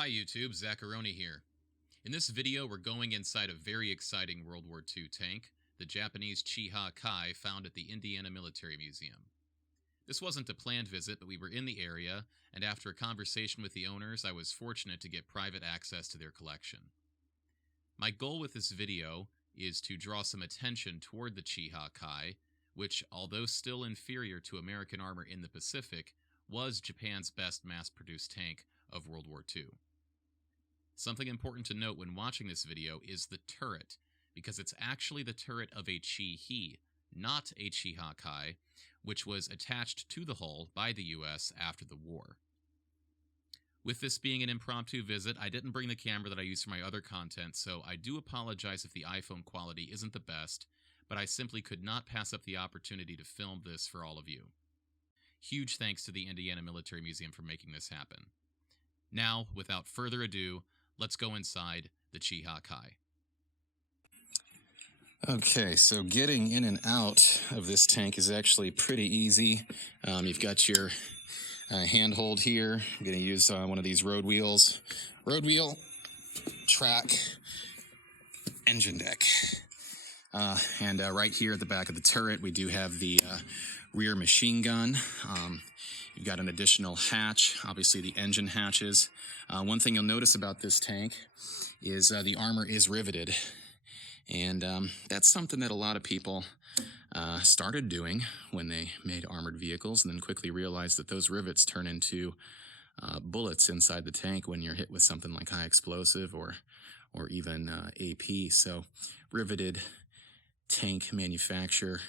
Hi YouTube, Zacharoni here. In this video we're going inside a very exciting World War II tank, the Japanese Chiha Kai found at the Indiana Military Museum. This wasn't a planned visit, but we were in the area, and after a conversation with the owners I was fortunate to get private access to their collection. My goal with this video is to draw some attention toward the Chiha Kai, which, although still inferior to American armor in the Pacific, was Japan's best mass-produced tank of World War II. Something important to note when watching this video is the turret, because it's actually the turret of a Chi-He, not a Chiha Kai, which was attached to the hull by the US after the war. With this being an impromptu visit, I didn't bring the camera that I use for my other content, so I do apologize if the iPhone quality isn't the best, but I simply could not pass up the opportunity to film this for all of you. Huge thanks to the Indiana Military Museum for making this happen. Now, without further ado, let's go inside the Chiha Kai. Okay, so getting in and out of this tank is actually pretty easy. You've got your handhold here. I'm going to use one of these road wheels. Road wheel, track, engine deck. And right here at the back of the turret, we do have the rear machine gun. You've got an additional hatch, obviously the engine hatches. One thing you'll notice about this tank is the armor is riveted. And that's something that a lot of people started doing when they made armored vehicles, and then quickly realized that those rivets turn into bullets inside the tank when you're hit with something like high explosive or even AP. So riveted tank manufacture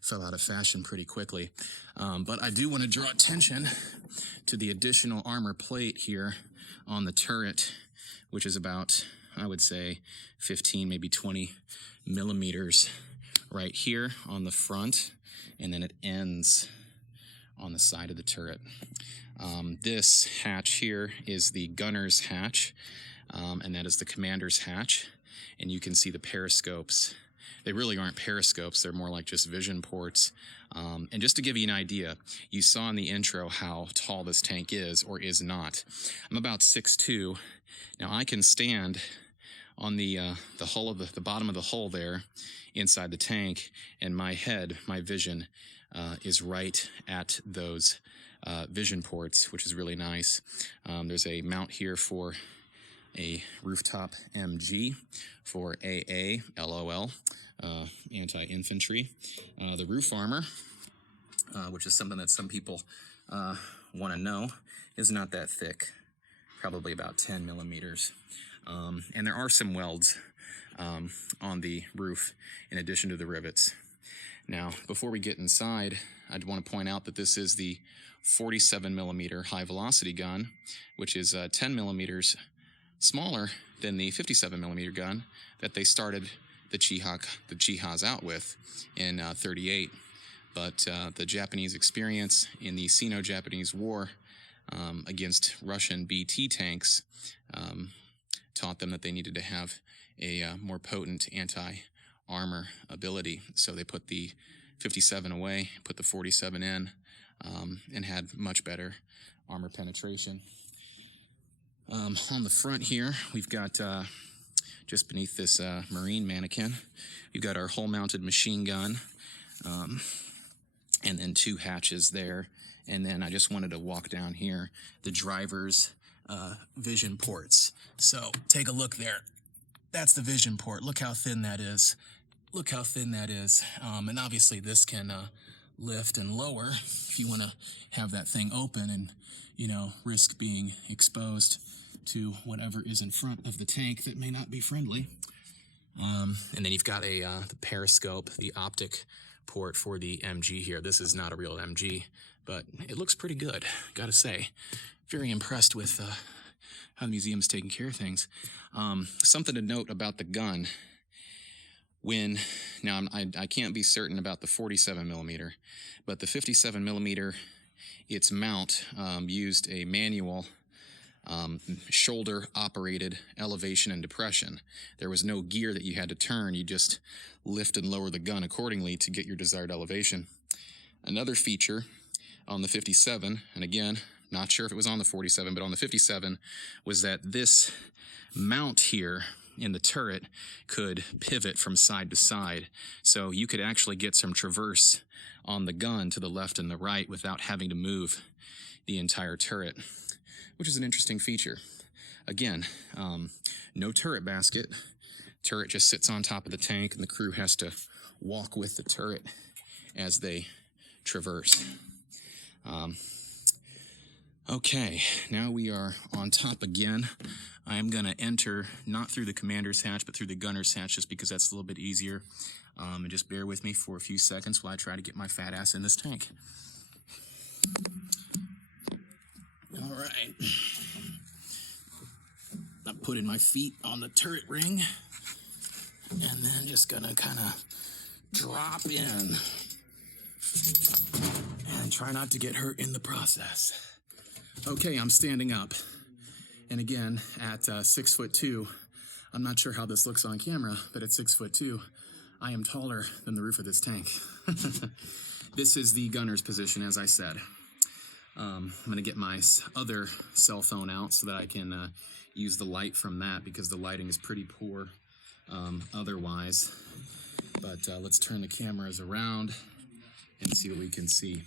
fell out of fashion pretty quickly. But I do want to draw attention to the additional armor plate here on the turret, which is about, I would say, 15, maybe 20 millimeters right here on the front, and then it ends on the side of the turret. This hatch here is the gunner's hatch, and that is the commander's hatch, and you can see the periscopes. They really aren't periscopes, they're more like just vision ports. And just to give you an idea, you saw in the intro how tall this tank is or is not. I'm about 6'2". Now I can stand on the hull of the bottom of the hull there inside the tank, and my head, my vision, is right at those vision ports, which is really nice. There's a mount here for a rooftop MG for AA, LOL, anti-infantry. The roof armor, which is something that some people want to know, is not that thick, probably about 10 millimeters. And there are some welds on the roof in addition to the rivets. Now, before we get inside, I'd want to point out that this is the 47 millimeter high velocity gun, which is 10 millimeters smaller than the 57 millimeter gun that they started the Chihas out with in 38. But the Japanese experience in the Sino-Japanese War against Russian BT tanks taught them that they needed to have a more potent anti-armor ability. So they put the 57 away, put the 47 in, and had much better armor penetration. On the front here, we've got, just beneath this marine mannequin, we've got our hull-mounted machine gun, and then two hatches there. And then I just wanted to walk down here, the driver's vision ports. So take a look there. That's the vision port. Look how thin that is. Look how thin that is. And obviously this can lift and lower if you want to have that thing open and, risk being exposed to whatever is in front of the tank that may not be friendly. And then you've got the periscope, the optic port for the MG here. This is not a real MG, but it looks pretty good, gotta say. Very impressed with how the museum's taking care of things. Something to note about the gun. Now I can't be certain about the 47 millimeter, but the 57 millimeter, its mount used a manual shoulder-operated elevation and depression. There was no gear that you had to turn. You just lift and lower the gun accordingly to get your desired elevation. Another feature on the 57, and again, not sure if it was on the 47, but on the 57, was that this mount here in the turret could pivot from side to side. So you could actually get some traverse on the gun to the left and the right without having to move the entire turret, which is an interesting feature. Again, no turret basket. Turret just sits on top of the tank, and the crew has to walk with the turret as they traverse. Okay, now we are on top again. I am going to enter not through the commander's hatch, but through the gunner's hatch, just because that's a little bit easier. And just bear with me for a few seconds while I try to get my fat ass in this tank. All right. I'm putting my feet on the turret ring, and then just gonna kind of drop in and try not to get hurt in the process. Okay, I'm standing up. And again, at 6'2", I'm not sure how this looks on camera, but at 6'2", I am taller than the roof of this tank. This is the gunner's position, as I said. I'm gonna get my other cell phone out so that I can use the light from that, because the lighting is pretty poor otherwise. But let's turn the cameras around and see what we can see.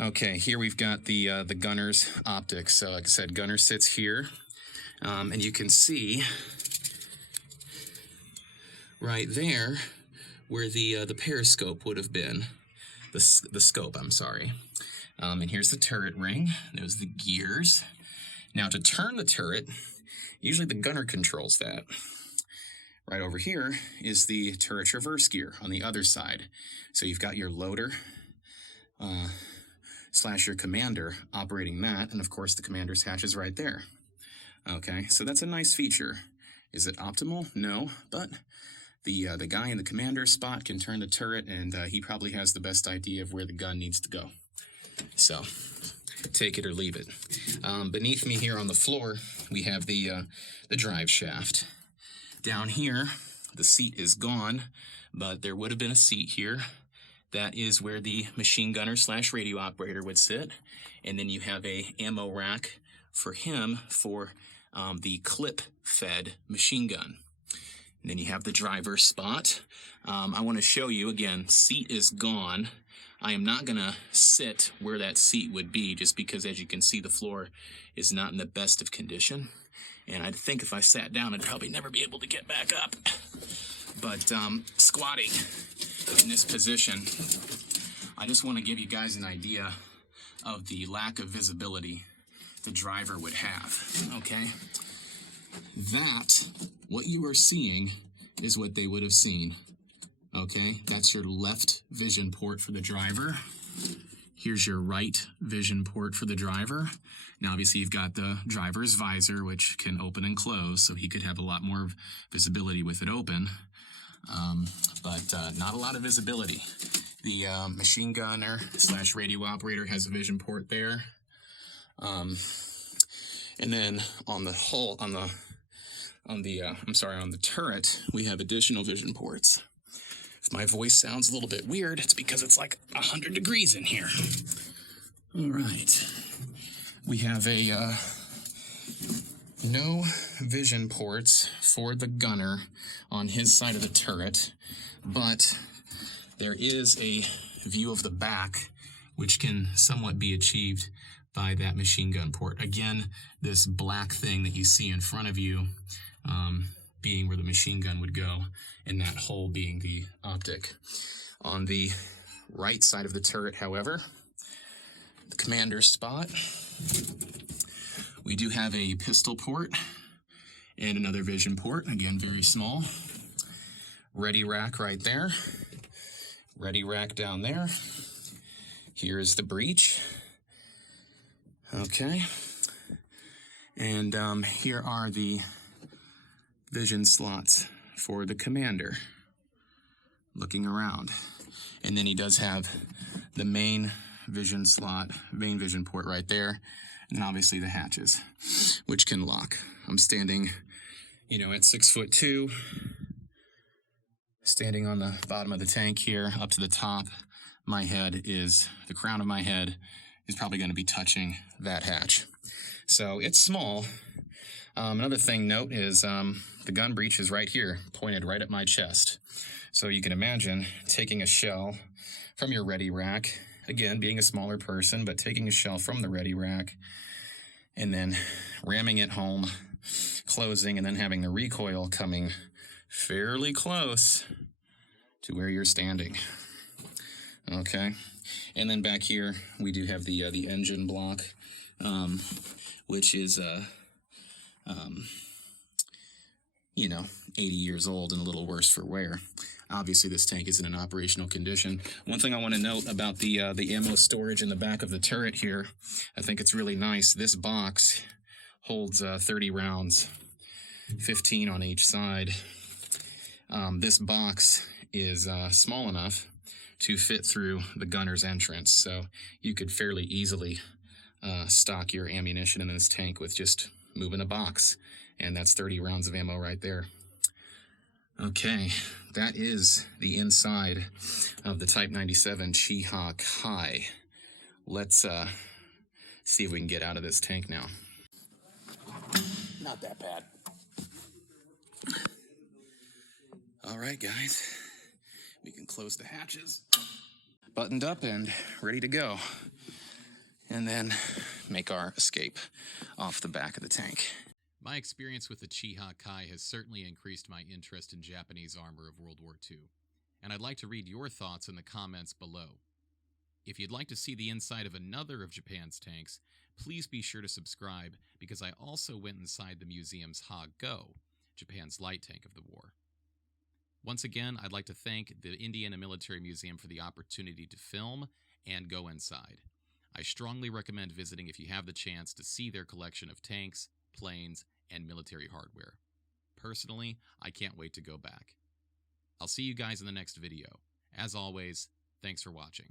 Okay, here we've got the gunner's optics. So like I said, gunner sits here, and you can see right there where the periscope would have been, the scope, I'm sorry. And here's the turret ring. There's the gears. Now to turn the turret, usually the gunner controls that. Right over here is the turret traverse gear on the other side. So you've got your loader / your commander operating that, and of course the commander's hatch is right there. Okay, so that's a nice feature. Is it optimal? No, but the guy in the commander's spot can turn the turret, and he probably has the best idea of where the gun needs to go. So, take it or leave it. Beneath me here on the floor, we have the drive shaft. Down here, the seat is gone, but there would have been a seat here. That is where the machine gunner / radio operator would sit. And then you have a ammo rack for him for the clip-fed machine gun. And then you have the driver's spot. I want to show you, again, seat is gone. I am not going to sit where that seat would be, just because, as you can see, the floor is not in the best of condition. And I think if I sat down, I'd probably never be able to get back up. But squatting in this position, I just want to give you guys an idea of the lack of visibility the driver would have, okay? That, what you are seeing, is what they would have seen. Okay, that's your left vision port for the driver. Here's your right vision port for the driver. Now, obviously, you've got the driver's visor, which can open and close, so he could have a lot more visibility with it open, but not a lot of visibility. The machine gunner / radio operator has a vision port there. And then on the hull, on the turret, we have additional vision ports. If my voice sounds a little bit weird, it's because it's like 100 degrees in here. All right. We have a no vision ports for the gunner on his side of the turret, but there is a view of the back, which can somewhat be achieved by that machine gun port. Again, this black thing that you see in front of you being where the machine gun would go, and that hole being the optic. On the right side of the turret, however, the commander's spot, we do have a pistol port and another vision port, again, very small. Ready rack right there. Ready rack down there. Here is the breech. Okay. And here are the vision slots for the commander, looking around. And then he does have the main vision slot, main vision port right there, and obviously the hatches, which can lock. I'm standing, at 6'2", standing on the bottom of the tank here, up to the top. The crown of my head is probably going to be touching that hatch. So it's small. Another thing note is the gun breech is right here, pointed right at my chest. So you can imagine taking a shell from your ready rack, again, being a smaller person, but taking a shell from the ready rack and then ramming it home, closing, and then having the recoil coming fairly close to where you're standing. Okay, and then back here we do have the engine block, which is 80 years old and a little worse for wear. Obviously, this tank isn't in operational condition. One thing I want to note about the ammo storage in the back of the turret here, I think it's really nice. This box holds 30 rounds, 15 on each side. This box is small enough to fit through the gunner's entrance, so you could fairly easily stock your ammunition in this tank with just moving a box, and that's 30 rounds of ammo right there. Okay, that is the inside of the Type 97 Chi-Ha Kai. Let's see if we can get out of this tank now. Not that bad. All right, guys, we can close the hatches. Buttoned up and ready to go. And then make our escape off the back of the tank. My experience with the Chi-Ha Kai has certainly increased my interest in Japanese armor of World War II, and I'd like to read your thoughts in the comments below. If you'd like to see the inside of another of Japan's tanks, please be sure to subscribe, because I also went inside the museum's Ha-Go, Japan's light tank of the war. Once again, I'd like to thank the Indiana Military Museum for the opportunity to film and go inside. I strongly recommend visiting if you have the chance to see their collection of tanks, planes, and military hardware. Personally, I can't wait to go back. I'll see you guys in the next video. As always, thanks for watching.